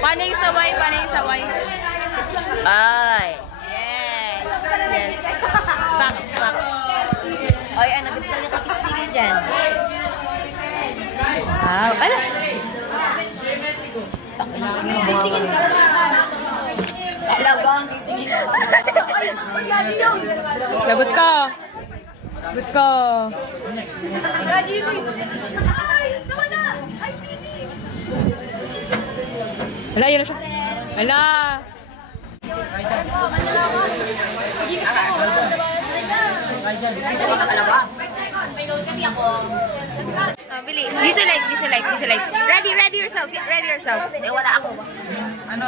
Paano yung saway? Paano yung saway? Ay. Yes. Yes. Facts, facts. Ay, ano, dito na nakatigil dyan. Wow. Ano? Talagang titigil ka. Labot ka. Labot ka. Hala, yun na siya. Hala. Bili. Dislike. Ready yourself. Eh, wala ako. Ano?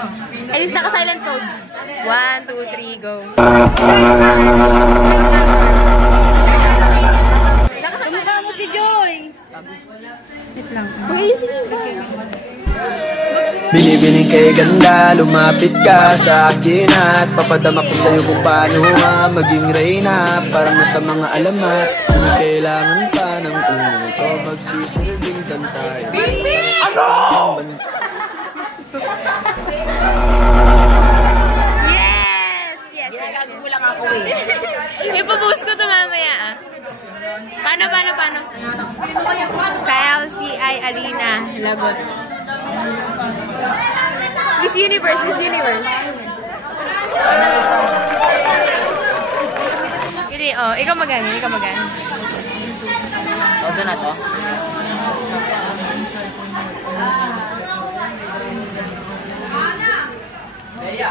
At least naka-silent mode. 1, 2, 3, go. Kamukha mo si Joy. Wait lang. Ayusin yung guys. Binibining kay ganda, lumapit ka sa akin at papadama ko sa'yo kung paano nga maging reyna. Para mo sa mga alamat, hindi kailangan pa ng tulong ito. Magsisilbing tayo. Ano? Yes! Ginagago mo lang ako eh. Ipapost ko ito mamaya ah. Paano? Kyle C.I. Alina Lagot. Miss Universe. Hindi, oh, ikaw magana. O, doon na to. Leia,